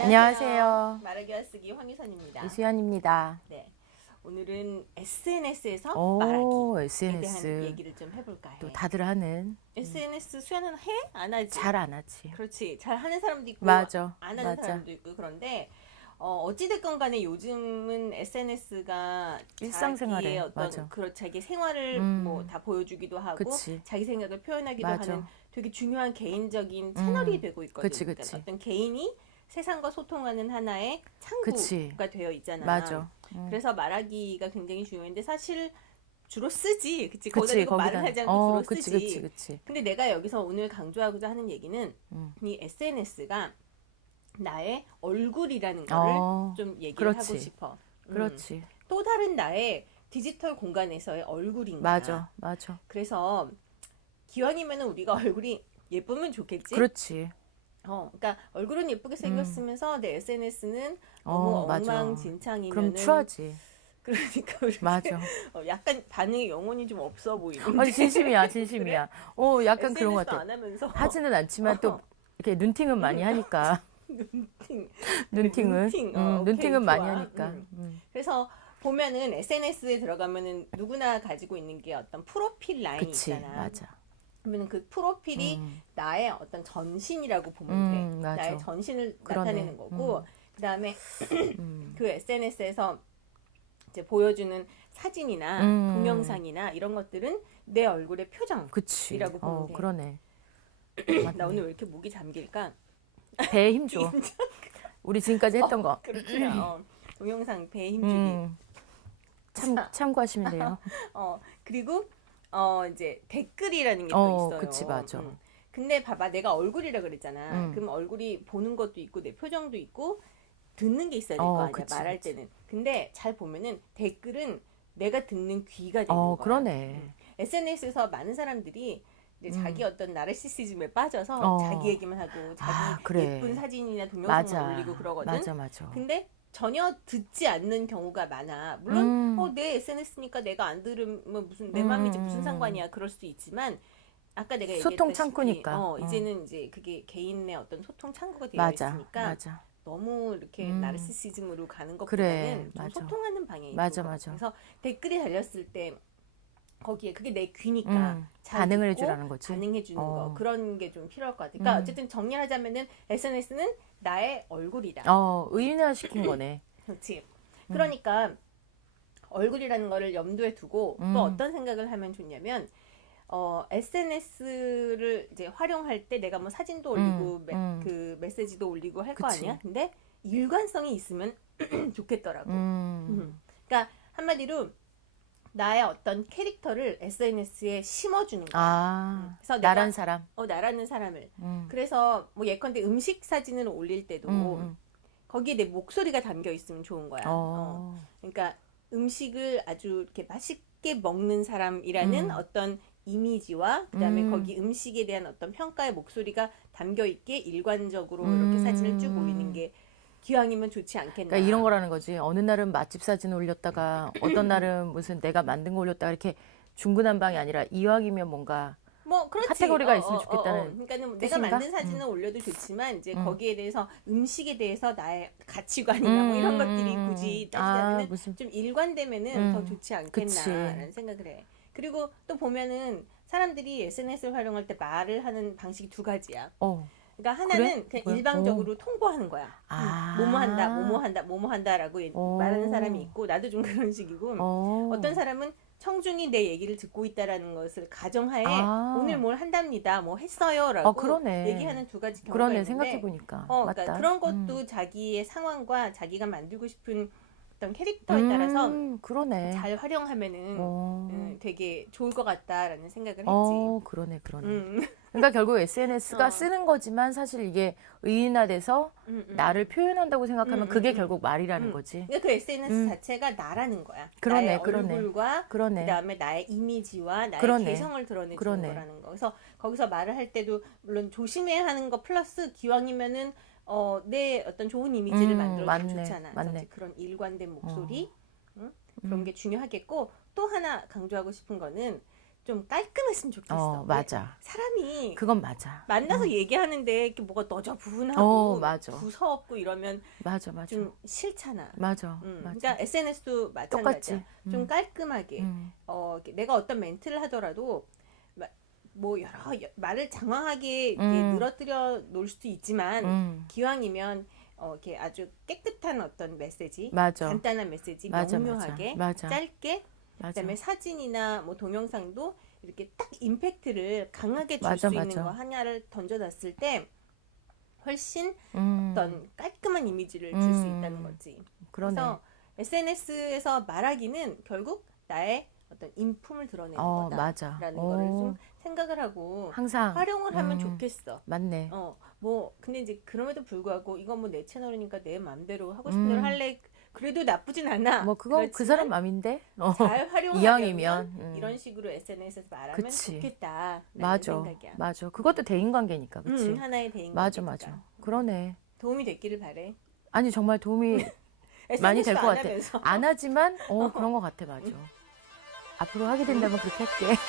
안녕하세요. 말하기와 쓰기 황유선입니다. 이수연입니다. 네, 오늘은 SNS에서 오, 말하기에 SNS. 대한 얘기를 좀 해볼까 해. 또 다들 하는. SNS 수연은 해? 안 하지? 잘 안 하지. 그렇지. 잘 하는 사람도 있고 맞아. 안 하는 맞아. 사람도 있고 그런데 어찌됐건 간에 요즘은 SNS가 일상생활에, 자기의 어떤 맞아. 자기 생활을 뭐 다 보여주기도 하고 그치. 자기 생각을 표현하기도 맞아. 하는 되게 중요한 개인적인 채널이 되고 있거든. 그치, 그치. 그러니까 어떤 개인이 세상과 소통하는 하나의 그치. 창구가 되어 있잖아. 맞아. 그래서 말하기가 굉장히 중요한데 사실 주로 쓰지. 그치? 그치, 거기다 대고 말을 거기다. 하지 않고 주로 그치, 쓰지. 그치. 근데 내가 여기서 오늘 강조하고자 하는 얘기는 이 SNS가 나의 얼굴이라는 거를 좀 얘기를 그렇지. 하고 싶어. 그렇지. 또 다른 나의 디지털 공간에서의 얼굴인 거야. 맞아, 맞아. 그래서 기왕이면 우리가 얼굴이 예쁘면 좋겠지. 그렇지. 그러니까 얼굴은 예쁘게 생겼으면서 내 SNS는 너무 맞아. 엉망진창이면은 그럼 추하지. 그러니까 이렇게 맞아. 약간 반응의 영혼이 좀 없어 보이는데. 아니, 진심이야, 진심이야. 약간 그런 것 SNS도 같아. 안 하면서 하지는 않지만 또 이렇게 눈팅은 많이 하니까. 눈팅. 눈팅은. 눈팅. 오케이, 눈팅은 많이 좋아. 하니까. 그래서 보면은 SNS에 들어가면은 누구나 가지고 있는 게 어떤 프로필 라인이 그치, 있잖아. 맞아. 그러면 그 프로필이 나의 어떤 전신이라고 보면 돼. 맞아. 나의 전신을 그러네. 나타내는 거고, 그 다음에 그 SNS에서 이제 보여주는 사진이나 동영상이나 이런 것들은 내 얼굴의 표정이라고 그치. 보면 돼. 그러네. 나 오늘 왜 이렇게 목이 잠길까? 배에 힘 줘. 우리 지금까지 했던 거. 그렇구나. 동영상 배에 힘주기. 참고하시면 돼요. 그리고 이제 댓글이라는 게 또 있어요. 그치, 맞아. 근데 봐봐, 내가 얼굴이라 그랬잖아. 그럼 얼굴이 보는 것도 있고 내 표정도 있고 듣는 게 있어야 될 거 아니야, 그치, 말할 그치. 때는. 근데 잘 보면은 댓글은 내가 듣는 귀가 되는 거야. 그러네. SNS에서 많은 사람들이 이제 자기 어떤 나르시시즘에 빠져서 자기 얘기만 하고 자기 그래. 예쁜 사진이나 동영상을 맞아. 올리고 그러거든. 맞아. 근데 전혀 듣지 않는 경우가 많아. 물론 내 SNS니까 내가 안 들으면 무슨 내 맘이지 무슨 상관이야, 그럴 수도 있지만 아까 내가 소통 얘기했다시피 창구니까. 이제는 이제 그게 개인의 어떤 소통 창구가 되어 맞아. 있으니까 맞아. 너무 이렇게 나르시시즘으로 가는 그래, 것보다는 좀 맞아. 소통하는 방향이 맞아, 좋은 것 맞아. 같아. 그래서 댓글이 달렸을 때 거기에 그게 내 귀니까 잘 반응을 듣고 해주라는 거지. 반응해 주는 거, 그런 게 좀 필요할 것 같아. 그러니까 어쨌든 정리하자면은 SNS는 나의 얼굴이다. 의인화시킨 거네. 그렇지. 그러니까 얼굴이라는 거를 염두에 두고 또 어떤 생각을 하면 좋냐면 SNS를 이제 활용할 때 내가 뭐 사진도 올리고 그 메시지도 올리고 할 거 아니야. 근데 일관성이 있으면 좋겠더라고. 그러니까 한마디로 나의 어떤 캐릭터를 SNS에 심어주는 거야. 그래서 내가 나란 사람. 나라는 사람을. 그래서 뭐 예컨대 음식 사진을 올릴 때도 거기에 내 목소리가 담겨 있으면 좋은 거야. 그러니까 음식을 아주 이렇게 맛있게 먹는 사람이라는 어떤 이미지와 그다음에 거기 음식에 대한 어떤 평가의 목소리가 담겨 있게 일관적으로 이렇게 사진을 쭉 올리는 게 기왕이면 좋지 않겠나. 그러니까 이런 거라는 거지. 어느 날은 맛집 사진을 올렸다가 어떤 날은 무슨 내가 만든 거 올렸다가 이렇게 중구난방이 아니라 이왕이면 뭔가 뭐 그렇지. 카테고리가 있으면 좋겠다는 그러니까는 뜻인가? 내가 만든 사진을 올려도 좋지만 이제 거기에 대해서 음식에 대해서 나의 가치관이나 뭐 이런 것들이 굳이 따지자면은 좀 일관되면은 더 좋지 않겠나라는 생각을 해. 그리고 또 보면은 사람들이 SNS를 활용할 때 말을 하는 방식이 두 가지야. 그러니까 하나는 그래? 그냥 일방적으로 통보하는 거야. 뭐뭐 한다라고 말하는 사람이 있고, 나도 좀 그런 식이고, 어떤 사람은 청중이 내 얘기를 듣고 있다라는 것을 가정하에 오늘 뭘 한답니다, 뭐 했어요라고 그러네. 얘기하는 두 가지 경우가 그러네. 있는데, 생각해보니까. 그러니까 맞다. 그런 것도 자기의 상황과 자기가 만들고 싶은 어떤 캐릭터에 따라서 그러네. 잘 활용하면은 되게 좋을 것 같다라는 생각을 했지. 그러네. 그러니까 결국 SNS가 쓰는 거지만 사실 이게 의인화돼서 나를 표현한다고 생각하면 그게 결국 말이라는 거지. 그러니까 그 SNS 자체가 나라는 거야. 그러네, 나의 그러네. 얼굴과 그러네. 그다음에 나의 이미지와 나의 그러네. 개성을 드러내주는 그러네. 거라는 거. 그래서 거기서 말을 할 때도 물론 조심해야 하는 거 플러스 기왕이면은 내 어떤 좋은 이미지를 만들어주면 맞네, 좋잖아. 맞네. 그래서 이제 그런 일관된 목소리 그런 게 중요하겠고, 또 하나 강조하고 싶은 거는 좀 깔끔했으면 좋겠어. 맞아. 사람이 그건 맞아. 만나서 얘기하는데 이렇게 뭐가 너저분하고 맞아. 구서없고 이러면 맞아. 좀 싫잖아. 맞아. 그러니까 SNS도 마찬가지야. 똑같지. 좀 깔끔하게. 이렇게 내가 어떤 멘트를 하더라도 뭐 여러 말을 장황하게 이렇게 늘어뜨려 놓을 수도 있지만 기왕이면 이렇게 아주 깨끗한 어떤 메시지, 맞아. 간단한 메시지, 맞아, 명료하게, 맞아. 짧게, 맞아. 그다음에 사진이나 뭐 동영상도 이렇게 딱 임팩트를 강하게 줄 맞아, 수 있는 맞아. 거 하나를 던져놨을 때 훨씬 어떤 깔끔한 이미지를 줄 수 있다는 거지. 그러네. 그래서 SNS에서 말하기는 결국 나의 어떤 인품을 드러내는 거다라는 거를 좀 생각을 하고 항상 활용을 하면 좋겠어. 맞네. 뭐 근데 이제 그럼에도 불구하고 이건 뭐 내 채널이니까 내 마음대로 하고 싶은 대로 할래. 그래도 나쁘진 않아. 뭐 그건 그 사람 마음인데. 잘 활용하려면 이왕이면 이런 식으로 SNS에서 말하면 그치. 좋겠다. 맞아. 생각이야. 맞아. 그것도 대인관계니까. 그치? 하나의 대인 맞아, 관계니까. 맞아. 그러네. 도움이 됐기를 바래. 아니 정말 도움이 많이 될 것 같아. 하면서. 안 하지만 그런 것 같아. 맞아. 앞으로 하게 된다면 그렇게 할게.